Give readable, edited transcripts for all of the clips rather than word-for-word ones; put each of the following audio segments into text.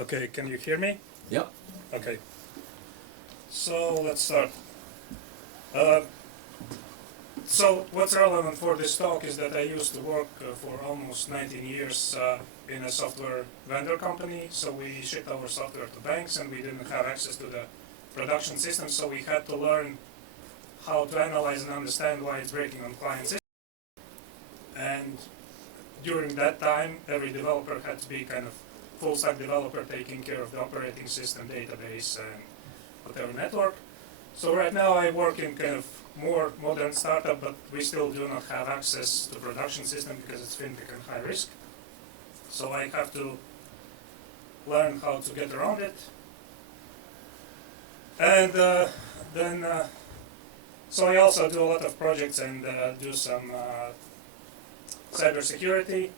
Okay, can you hear me? Yep. Okay. So let's start. Uh, so what's relevant for this talk is that I used to work for almost 19 years in a software vendor company. So we shipped our software to banks and we didn't have access to the production system. So we had to learn how to analyze and understand why it's breaking on client systems. And during that time, every developer had to be kind of full stack developer taking care of the operating system, database, and whatever network. So right now I work in kind of more modern startup, but we still do not have access to production system because it's fintech and high risk. So I have to learn how to get around it. And so I also do a lot of projects and do some cybersecurity.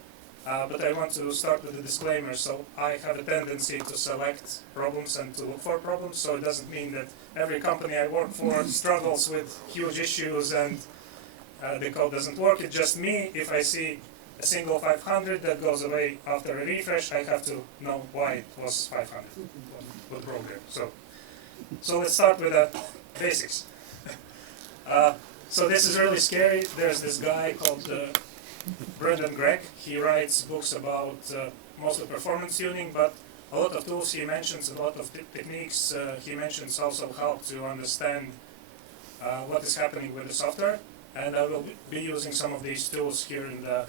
But I want to start with a disclaimer. So I have a tendency to select problems and to look for problems. So it doesn't mean that every company I work for struggles with huge issues and the code doesn't work. It's just me. If I see a single 500 that goes away after a refresh, I have to know why it was 500. What broke there. So let's start with the basics. So this is really scary. There's this guy called Brendan Gregg. He writes books about mostly performance tuning, but a lot of tools he mentions, a lot of techniques he mentions also help to understand what is happening with the software. And I will be using some of these tools here in the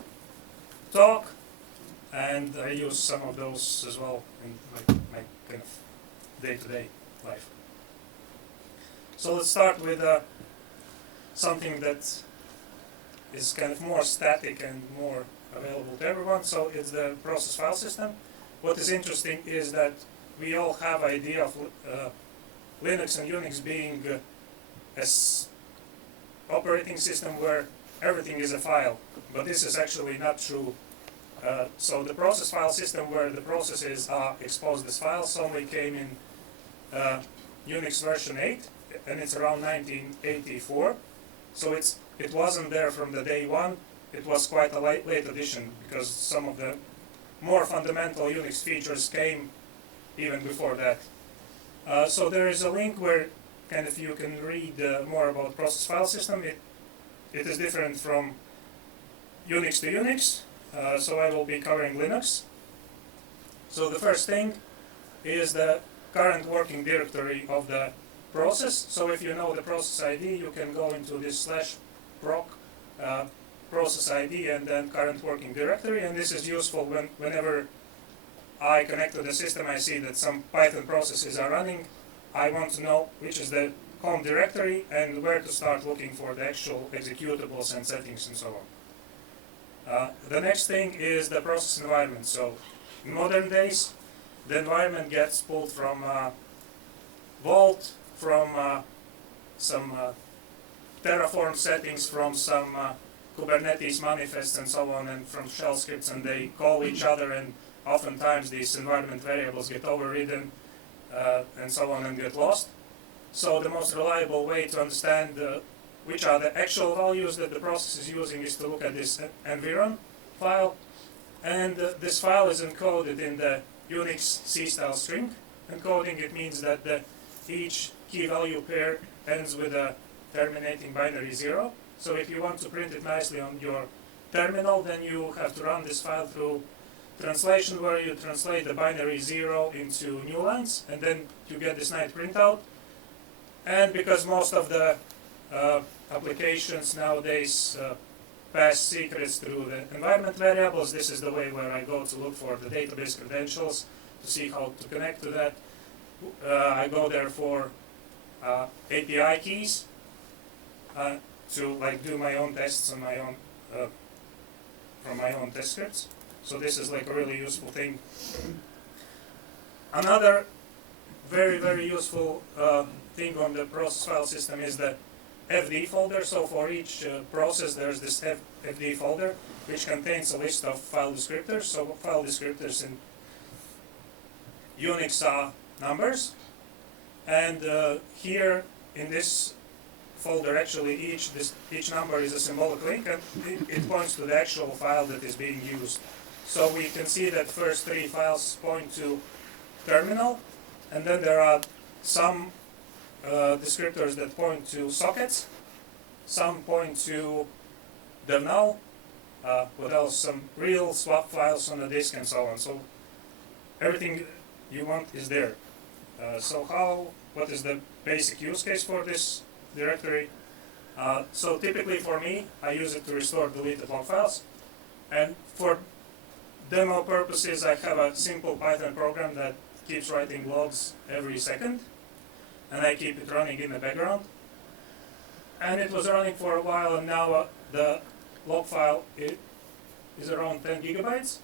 talk, and I use some of those as well in my kind of day-to-day life. So let's start with something that is kind of more static and more available to everyone. So it's the process file system. What is interesting is that we all have idea of Linux and Unix being a operating system where everything is a file, but this is actually not true. So the process file system where the processes are exposed as files only came in Unix version 8, and it's around 1984. So it wasn't there from the day one. It was quite a late addition because some of the more fundamental Unix features came even before that. So there is a link where kind of you can read more about process file system. It is different from Unix to Unix. So I will be covering Linux. So the first thing is the current working directory of the process. So if you know the process ID, you can go into this /proc process ID and then current working directory. And this is useful whenever I connect to the system, I see that some Python processes are running. I want to know which is the home directory and where to start looking for the actual executables and settings and so on. The next thing is the process environment. So in modern days, the environment gets pulled from Vault, from some Terraform settings, from some Kubernetes manifests and so on, and from shell scripts, and they call each other, and oftentimes these environment variables get overridden and so on and get lost. So the most reliable way to understand which are the actual values that the process is using is to look at this environ file, and this file is encoded in the Unix C-style string. Encoding, it means that each key value pair ends with a terminating binary 0. So if you want to print it nicely on your terminal, then you have to run this file through translation, where you translate the binary 0 into new lines, and then you get this nice printout. And because most of the applications nowadays pass secrets through the environment variables, this is the way where I go to look for the database credentials to see how to connect to that. I go there for API keys to like do my own tests on my own from my own test scripts. So this is like a really useful thing. Another very useful thing on the process file system is the FD folder. So for each process there's this FD folder which contains a list of file descriptors. So file descriptors in Unix are numbers, and here in this folder actually each number is a symbolic link, and it points to the actual file that is being used. So we can see that first three files point to terminal, and then there are some descriptors that point to sockets, some point to dev null, what else, some real swap files on the disk and so on. So everything you want is there. What is the basic use case for this directory? So typically for me, I use it to restore deleted log files. And for demo purposes, I have a simple Python program that keeps writing logs every second. And I keep it running in the background. And it was running for a while, and now the log file is around 10 gigabytes.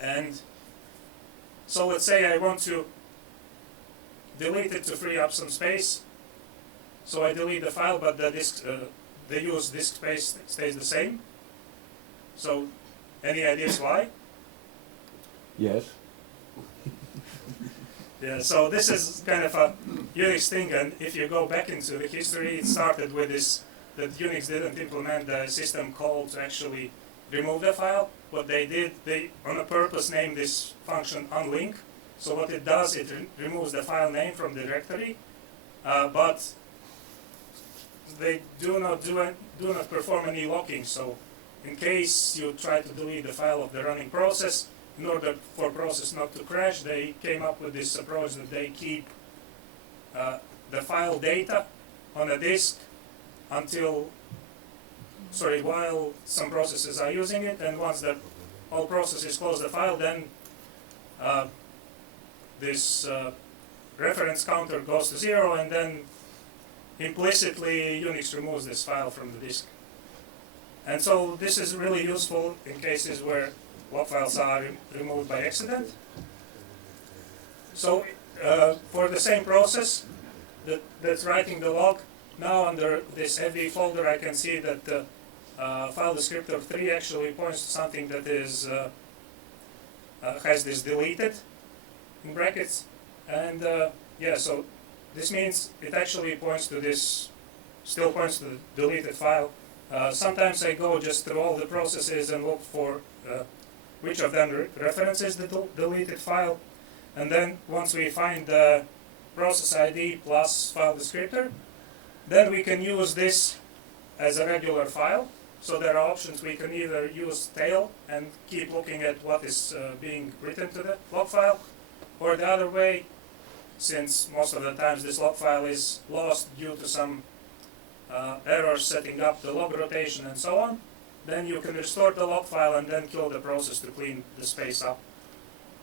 And so let's say I want to delete it to free up some space. So I delete the file, but the disk, the used disk space stays the same. So, any ideas why? Yes. Yeah, so this is kind of a Unix thing, and if you go back into the history, it started with this, that Unix didn't implement the system call to actually remove the file. What they did, they on a purpose named this function unlink. So what it does, it removes the file name from the directory, but they do not perform any locking. So in case you try to delete the file of the running process, in order for process not to crash, they came up with this approach that they keep the file data on a disk while some processes are using it, and once all processes close the file, then this reference counter goes to 0, and then implicitly Unix removes this file from the disk. And so this is really useful in cases where log files are removed by accident. So for the same process that's writing the log, now under this fd folder I can see that the file descriptor 3 actually points to something that is has this deleted in brackets. And yeah, so this means it actually points to this, still points to the deleted file. Sometimes I go just through all the processes and look for which of them references the deleted file. And then once we find the process ID plus file descriptor, then we can use this as a regular file. So there are options. We can either use tail and keep looking at what is being written to the log file, or the other way, since most of the times this log file is lost due to some errors setting up the log rotation and so on, then you can restore the log file and then kill the process to clean the space up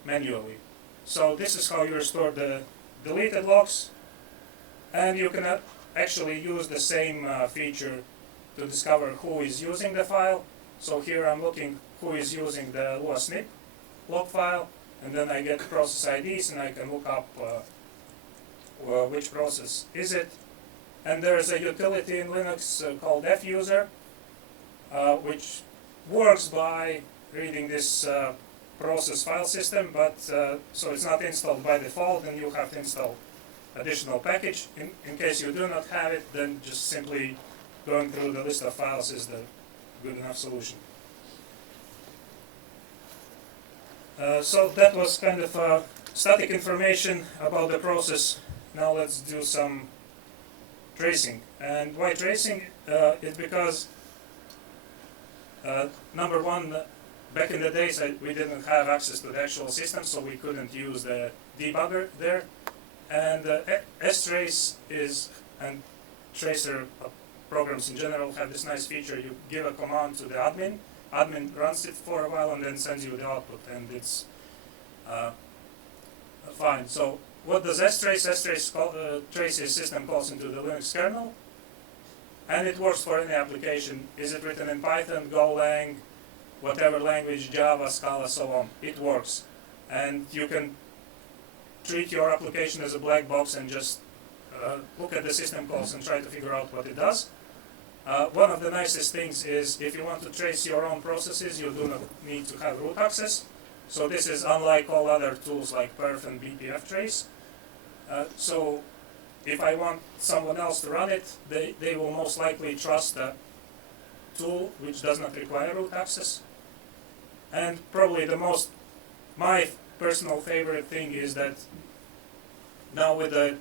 manually. So this is how you restore the deleted logs, and you can actually use the same feature to discover who is using the file. So here I'm looking who is using the Lua snip log file, and then I get process IDs and I can look up which process is it. And there's a utility in Linux called fuser, which works by reading this process file system, but so it's not installed by default, and you have to install additional package. In case you do not have it, then just simply going through the list of files is the good enough solution. So that was kind of static information about the process. Now let's do some tracing. And why tracing? It's because number one, back in the days we didn't have access to the actual system, so we couldn't use the debugger there. And strace and tracer programs in general have this nice feature. You give a command to the admin runs it for a while and then sends you the output, and it's fine. So what does strace? Strace traces system calls into the Linux kernel, and it works for any application. Is it written in Python, Golang, whatever language, Java, Scala, so on? It works. And you can treat your application as a black box and just look at the system calls and try to figure out what it does. One of the nicest things is if you want to trace your own processes, you do not need to have root access. So this is unlike all other tools like perf and bpf trace. So if I want someone else to run it, they will most likely trust the tool which does not require root access. And probably my personal favorite thing is that now with the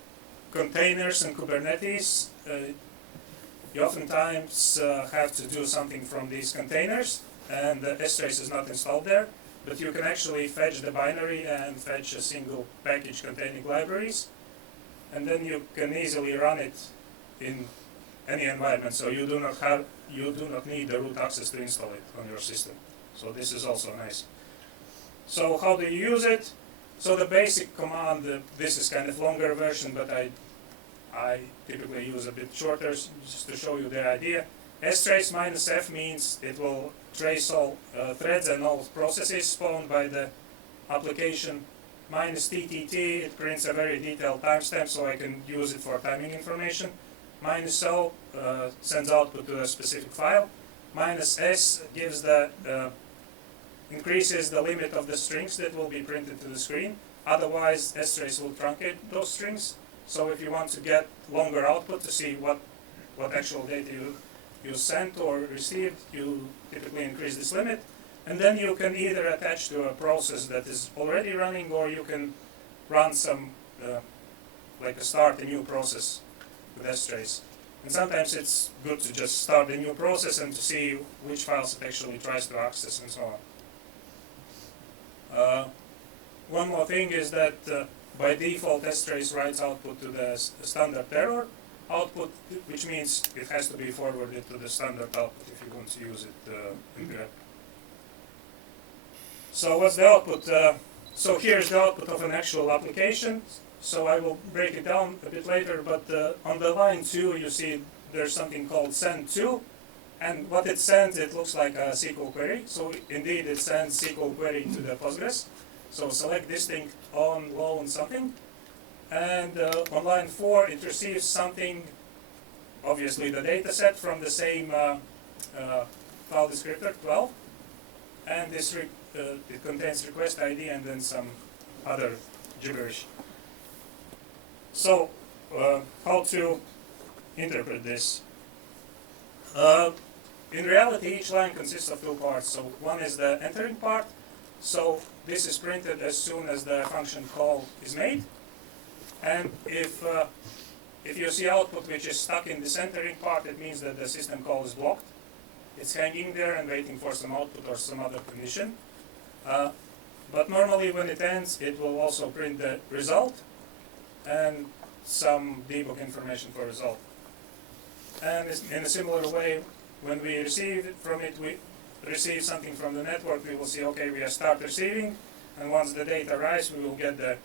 containers and Kubernetes, you oftentimes have to do something from these containers, and the strace is not installed there, but you can actually fetch the binary and fetch a single package containing libraries, and then you can easily run it in any environment, so you do not need the root access to install it on your system. So this is also nice. So how do you use it? So the basic command, this is kind of longer version, but I typically use a bit shorter just to show you the idea. strace -f means it will trace all threads and all processes spawned by the application. -ttt, it prints a very detailed timestamp so I can use it for timing information. -o sends output to a specific file. -s gives the increases the limit of the strings that will be printed to the screen. Otherwise, strace will truncate those strings. So if you want to get longer output to see what actual data you sent or received, you typically increase this limit. And then you can either attach to a process that is already running, or you can run some, like start a new process with strace. And sometimes it's good to just start a new process and to see which files it actually tries to access and so on. One more thing is that by default strace writes output to the standard error output, which means it has to be forwarded to the standard output if you want to use it in grep. So what's the output? So here's the output of an actual application. So I will break it down a bit later, but on the line 2 you see there's something called send to, and what it sends, it looks like a SQL query. So indeed it sends SQL query to the Postgres. So select distinct on low and something, and on line 4 it receives something, obviously the data set from the same file descriptor 12, and this it contains request ID and then some other gibberish. So how to interpret this? In reality, each line consists of 2 parts. So one is the entering part. So this is printed as soon as the function call is made. And if you see output which is stuck in this entering part, it means that the system call is blocked. It's hanging there and waiting for some output or some other condition. But normally when it ends, it will also print the result and some debug information for result. And in a similar way, when we receive from it, we receive something from the network, we will see, okay, we have start receiving, and once the data arrives, we will get the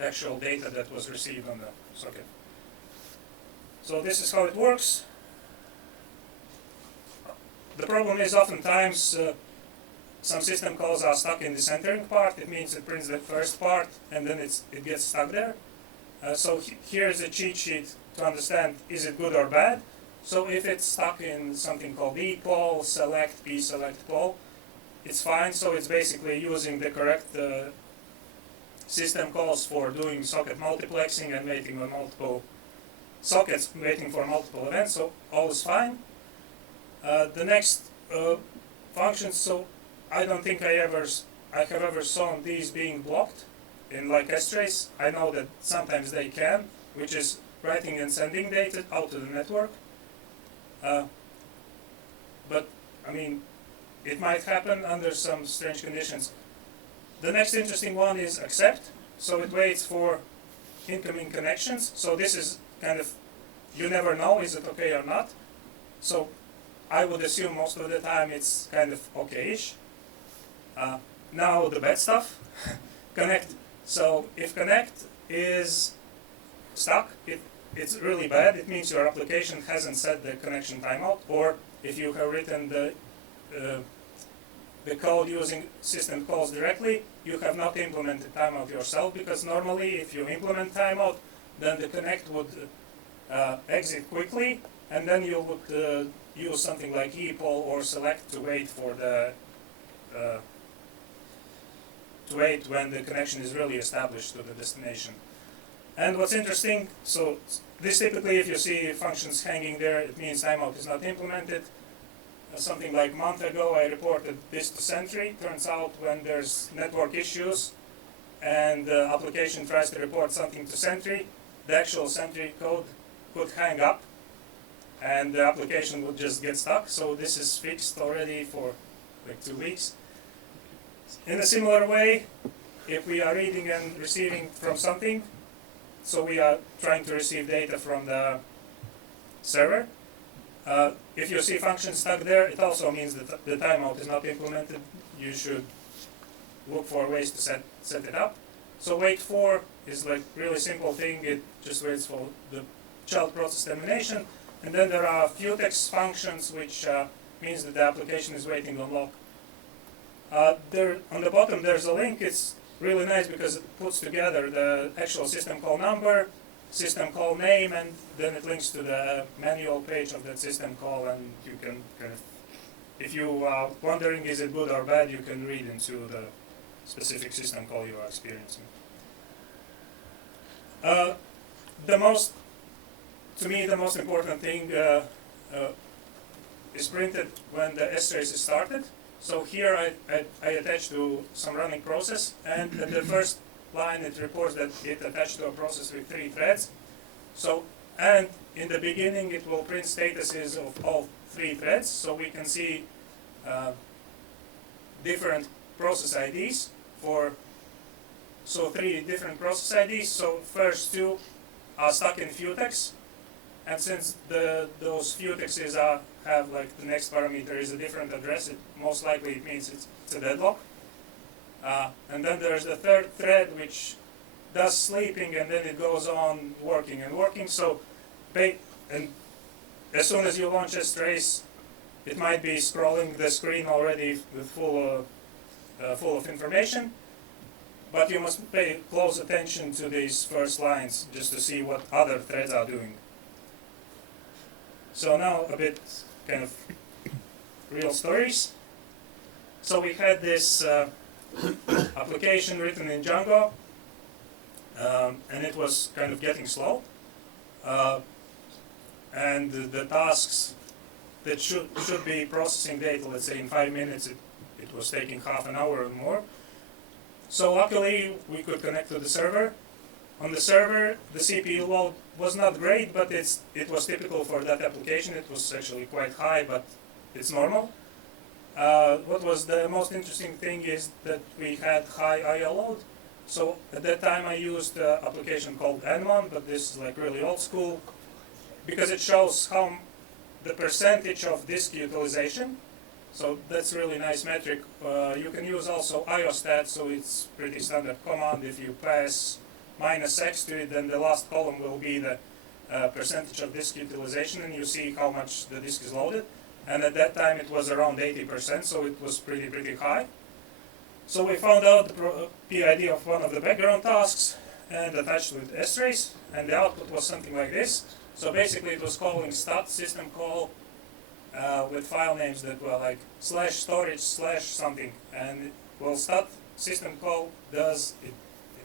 actual data that was received on the socket. So this is how it works. The problem is oftentimes some system calls are stuck in this entering part. It means it prints the first part and then it gets stuck there. So here's a cheat sheet to understand, is it good or bad? So if it's stuck in something called epoll, select, pselect, poll, it's fine. So it's basically using the correct system calls for doing socket multiplexing and waiting on multiple sockets, waiting for multiple events. So all is fine. The next functions. So I don't think I have ever seen these being blocked in like strace. I know that sometimes they can, which is writing and sending data out to the network. But I mean, it might happen under some strange conditions. The next interesting one is accept. So it waits for incoming connections. So this is kind of, you never know, is it okay or not? So I would assume most of the time it's kind of okay-ish. Now the bad stuff, connect. So if connect is stuck, it's really bad. It means your application hasn't set the connection timeout, or if you have written the code using system calls directly, you have not implemented timeout yourself, because normally if you implement timeout, then the connect would exit quickly, and then you would use something like epoll or select to wait for the when the connection is really established to the destination. And what's interesting, so this typically, if you see functions hanging there, it means timeout is not implemented. Something like a month ago, I reported this to Sentry. Turns out when there's network issues, and the application tries to report something to Sentry, the actual Sentry code could hang up and the application would just get stuck. So this is fixed already for like 2 weeks. In a similar way, if we are reading and receiving from something, so we are trying to receive data from the server, if you see function stuck there, it also means that the timeout is not implemented. You should look for ways to set it up. So wait for is like really simple thing. It just waits for the child process termination. And then there are futex functions, which means that the application is waiting on lock. There on the bottom there's a link. It's really nice because it puts together the actual system call number, system call name, and then it links to the manual page of that system call, and you can kind of, if you are wondering is it good or bad, you can read into the specific system call you are experiencing. To me, the most important thing is printed when the S-trace is started. So here I attach to some running process, and at the first line it reports that it attached to a process with 3 threads. So, and in the beginning it will print statuses of all 3 threads, so we can see different process IDs for, so 3 different process IDs. So first 2 are stuck in futex, and since those futexes have like the next parameter is a different address, it most likely it means it's a deadlock. And then there's the 3rd thread which does sleeping, and then it goes on working and working. So, and as soon as you launch S-trace, it might be scrolling the screen already with full of information. But you must pay close attention to these first lines just to see what other threads are doing. So now a bit kind of real stories. So we had this application written in Django, and it was kind of getting slow. And the tasks that should be processing data, let's say in 5 minutes, it was taking half an hour or more. So luckily we could connect to the server. On the server, the CPU load was not great, but it was typical for that application. It was actually quite high, but it's normal. What was the most interesting thing is that we had high I/O load. So at that time I used an application called Nmon, but this is like really old school, because it shows how the percentage of disk utilization. So that's a really nice metric. You can use also IOStat, so it's pretty standard command. If you pass -x to it, then the last column will be the percentage of disk utilization, and you see how much the disk is loaded. And at that time it was around 80%, so it was pretty high. So we found out the PID of one of the background tasks and attached with S-trace, and the output was something like this. So basically it was calling stat system call with file names that were like /storage/ something, and well, stat system call does it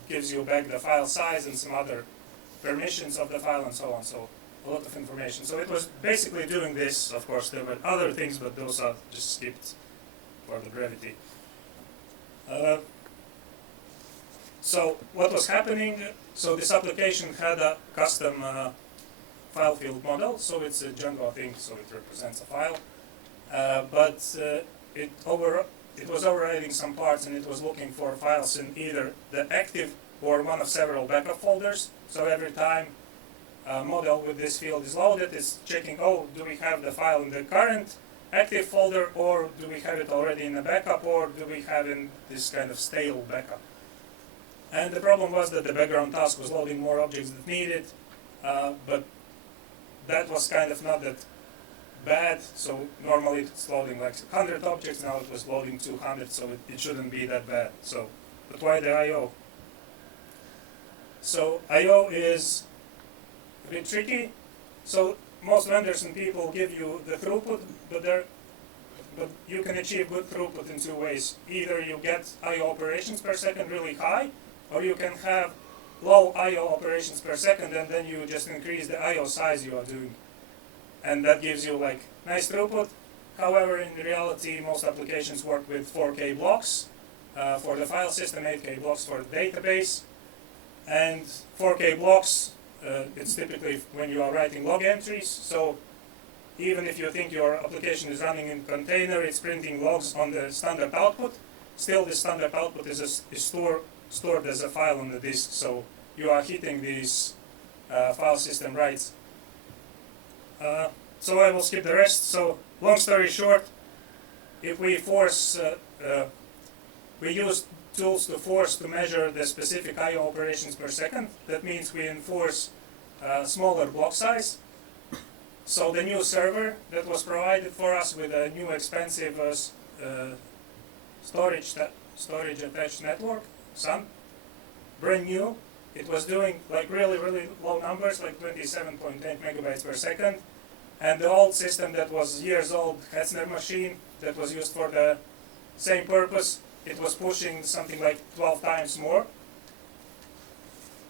gives you back the file size and some other permissions of the file and so on. So a lot of information. So it was basically doing this. Of course, there were other things, but those are just skipped for the brevity. So what was happening? So this application had a custom file field model. So it's a Django thing. So it represents a file, but it was overriding some parts, and it was looking for files in either the active or one of several backup folders. So every time a model with this field is loaded, it's checking, oh, do we have the file in the current active folder, or do we have it already in a backup, or do we have in this kind of stale backup? And the problem was that the background task was loading more objects than needed, but that was kind of not that bad. So normally it's loading like 100 objects, now it was loading 200, so it shouldn't be that bad. So, but why the I/O? So I/O is a bit tricky. So most vendors and people give you the throughput, but you can achieve good throughput in 2 ways. Either you get I/O operations per second really high, or you can have low I/O operations per second, and then you just increase the I/O size you are doing. And that gives you like nice throughput. However, in reality, most applications work with 4K blocks, for the file system, 8K blocks for the database, and 4K blocks. It's typically when you are writing log entries. So even if you think your application is running in container, it's printing logs on the standard output. Still, the standard output is stored as a file on the disk. So you are hitting these file system writes. So I will skip the rest. So long story short, if we force, we use tools to measure the specific I/O operations per second. That means we enforce smaller block size. So the new server that was provided for us with a new expensive storage attached network, Sun, brand new. It was doing like really low numbers, like 27.8 megabytes per second. And the old system that was years old, Hetzner machine, that was used for the same purpose, it was pushing something like 12 times more.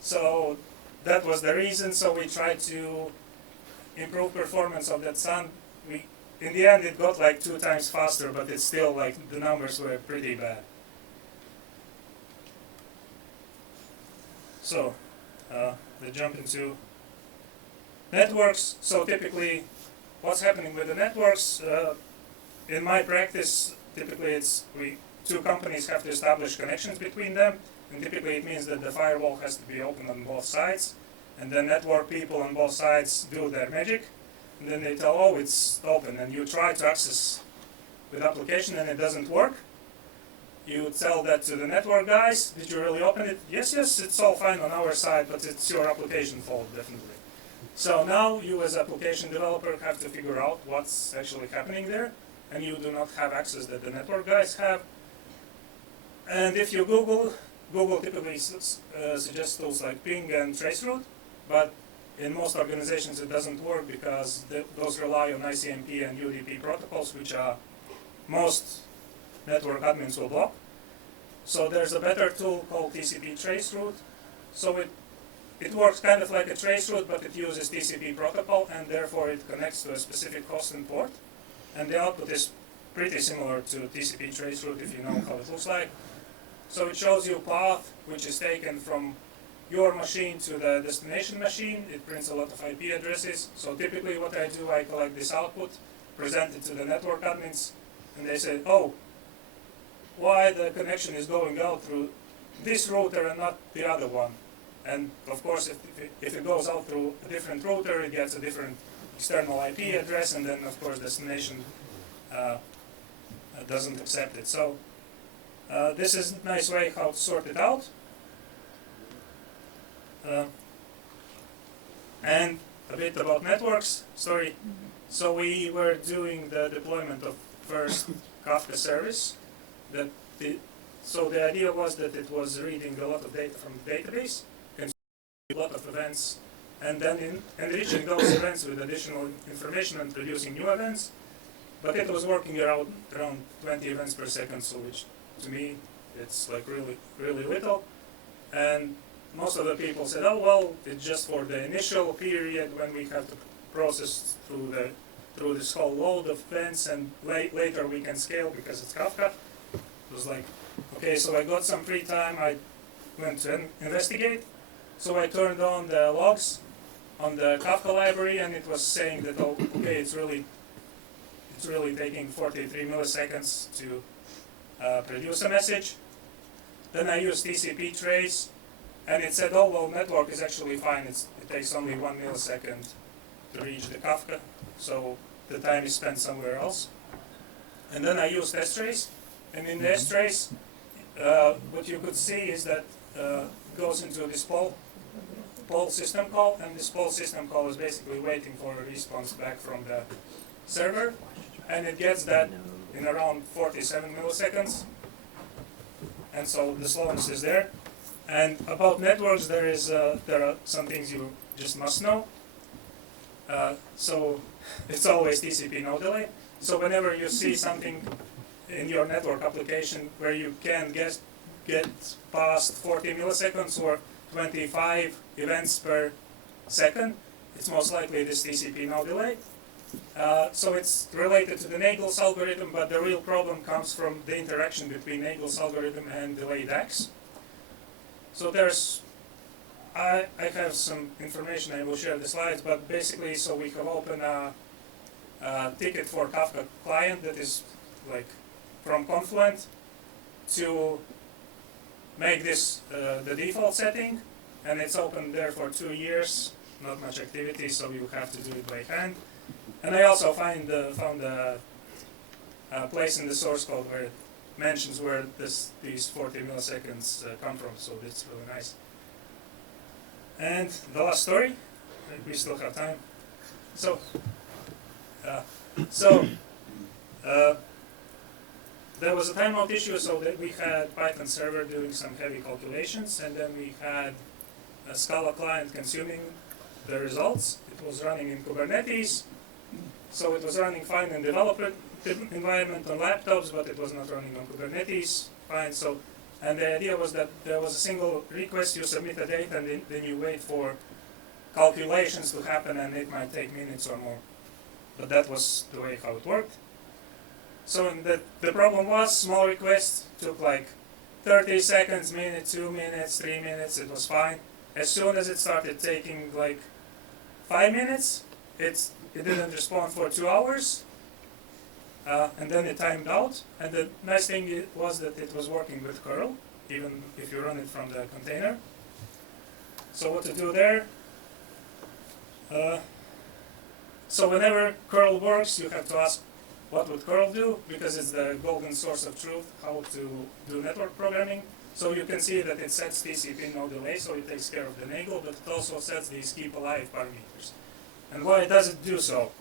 So that was the reason. So we tried to improve performance of that Sun. In the end, it got like 2 times faster, but it's still like the numbers were pretty bad. So let's jump into networks. So typically, what's happening with the networks? In my practice, typically it's two companies have to establish connections between them, and typically it means that the firewall has to be open on both sides, and the network people on both sides do their magic, and then they tell, oh, it's open, and you try to access with application and it doesn't work. You tell that to the network guys, did you really open it? Yes, it's all fine on our side, but it's your application fault, definitely. So now you as application developer have to figure out what's actually happening there, and you do not have access that the network guys have. And if you Google typically suggests tools like ping and traceroute, but in most organizations it doesn't work because those rely on ICMP and UDP protocols, which most network admins will block. So there's a better tool called TCP traceroute. So it works kind of like a traceroute, but it uses TCP protocol, and therefore it connects to a specific host and port. And the output is pretty similar to TCP traceroute if you know how it looks like. So it shows you path which is taken from your machine to the destination machine. It prints a lot of IP addresses. So typically what I do, I collect this output, present it to the network admins, and they say, oh, why the connection is going out through this router and not the other one? And of course, if it goes out through a different router, it gets a different external IP address, and then of course destination doesn't accept it. So this is a nice way how to sort it out. And a bit about networks. Sorry. So we were doing the deployment of first Kafka service. So the idea was that it was reading a lot of data from the database, a lot of events, and then enriching those events with additional information and producing new events. But it was working around 20 events per second, so which to me it's like really little. And most of the people said, oh well, it's just for the initial period when we have to process through this whole load of events, and later we can scale because it's Kafka. It was like, okay, so I got some free time. I went to investigate. So I turned on the logs on the Kafka library, and it was saying that, oh, okay, it's really taking 43 milliseconds to produce a message. Then I used TCP trace, and it said, oh, well, network is actually fine. It takes only 1 millisecond to reach the Kafka, so the time is spent somewhere else. And then I used strace, and in the strace, what you could see is that it goes into this poll system call, and this poll system call is basically waiting for a response back from the server, and it gets that in around 47 milliseconds. And so the slowness is there. And about networks, there are some things you just must know. So it's always TCP no delay. So whenever you see something in your network application where you can get past 40 milliseconds or 25 events per second, it's most likely this TCP no delay. So it's related to the Nagel's algorithm, but the real problem comes from the interaction between Nagel's algorithm and delayed X. So I have some information, I will share the slides, but basically, so we have opened a ticket for Kafka client that is like from Confluent to make this the default setting, and it's open there for 2 years, not much activity, so you have to do it by hand. And I also found a place in the source code where it mentions where these 40 milliseconds come from, so it's really nice. And the last story, we still have time. So, there was a timeout issue, so that we had Python server doing some heavy calculations, and then we had a Scala client consuming the results. It was running in Kubernetes, so it was running fine in developer environment on laptops, but it was not running on Kubernetes fine. So, and the idea was that there was a single request, you submit a date, and then you wait for calculations to happen, and it might take minutes or more. But that was the way how it worked. So the problem was small requests took like 30 seconds, minute, 2 minutes, 3 minutes, it was fine. As soon as it started taking like 5 minutes, it didn't respond for 2 hours, and then it timed out. And the nice thing was that it was working with curl, even if you run it from the container. So what to do there? So whenever curl works, you have to ask, what would curl do? Because it's the golden source of truth, how to do network programming. So you can see that it sets TCP no delay, so it takes care of the Nagel, but it also sets these keep alive parameters. And why does it do so?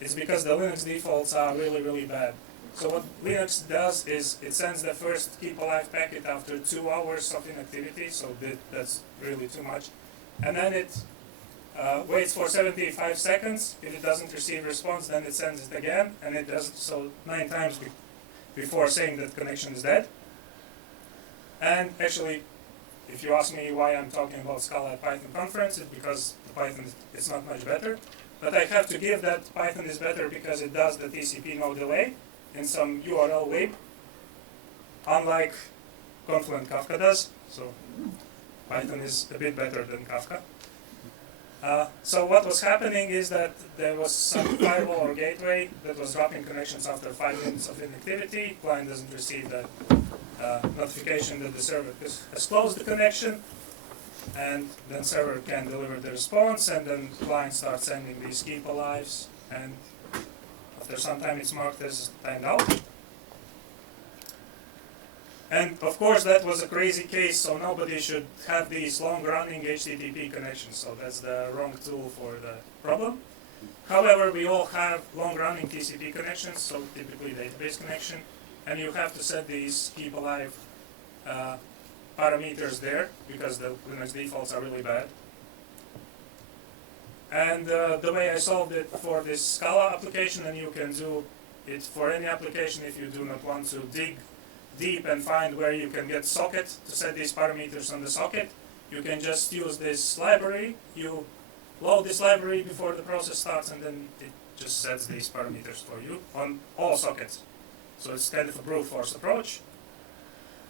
It's because the Linux defaults are really, really bad. So what Linux does is it sends the first keep alive packet after 2 hours of inactivity, so that's really too much. And then it waits for 75 seconds. If it doesn't receive response, then it sends it again, and it does so 9 times before saying that connection is dead. And actually, if you ask me why I'm talking about Scala at Python conference, it's because the Python is not much better. But I have to give that Python is better because it does the TCP no delay in some URL lib, unlike Confluent Kafka does. So Python is a bit better than Kafka. So what was happening is that there was some firewall or gateway that was dropping connections after 5 minutes of inactivity. Client doesn't receive the notification that the server has closed the connection, and then server can deliver the response, and then client starts sending these keep alives, and after some time it's marked as timed out. And of course that was a crazy case, so nobody should have these long-running HTTP connections, so that's the wrong tool for the problem. However, we all have long-running TCP connections, so typically database connection, and you have to set these keep alive parameters there, because the Linux defaults are really bad. And the way I solved it for this Scala application, and you can do it for any application if you do not want to dig deep and find where you can get socket to set these parameters on the socket, you can just use this library. You load this library before the process starts, and then it just sets these parameters for you on all sockets. So it's kind of a brute force approach.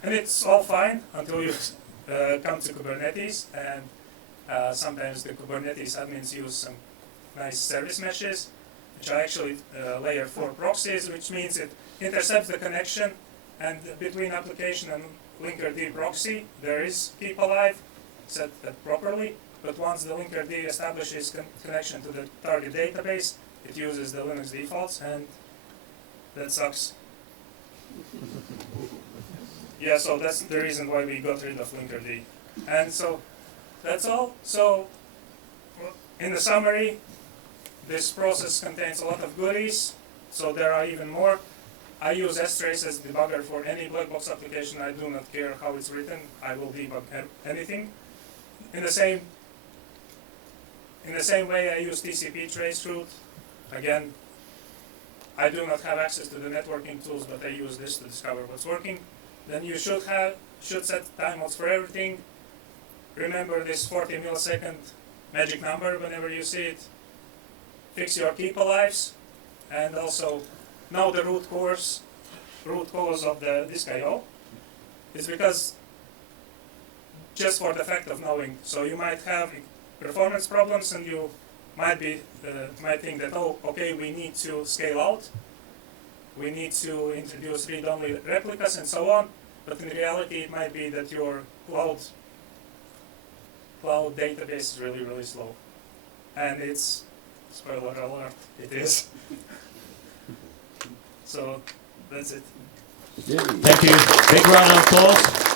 And it's all fine until you come to Kubernetes, and sometimes the Kubernetes admins use some nice service meshes, which are actually layer 4 proxies, which means it intercepts the connection, and between application and linkerd proxy, there is keep alive set that properly, but once the linkerd establishes connection to the target database, it uses the Linux defaults, and that sucks. Yeah, so that's the reason why we got rid of linkerd. And so that's all. So in the summary, this process contains a lot of goodies, so there are even more. I use strace as debugger for any black box application. I do not care how it's written. I will debug anything. In the same way, I use TCP traceroute. Again, I do not have access to the networking tools, but I use this to discover what's working. Then you should set timeouts for everything. Remember this 40 millisecond magic number whenever you see it. Fix your keep alives. and also know the root cause of the disk I/O. It's because just for the fact of knowing. So you might have performance problems, and you might think that, oh, okay, we need to scale out, we need to introduce read-only replicas and so on. But in reality, it might be that your cloud database is really, really slow, and it's, spoiler alert, it is. So that's it. Yay. Thank you. Big round of applause.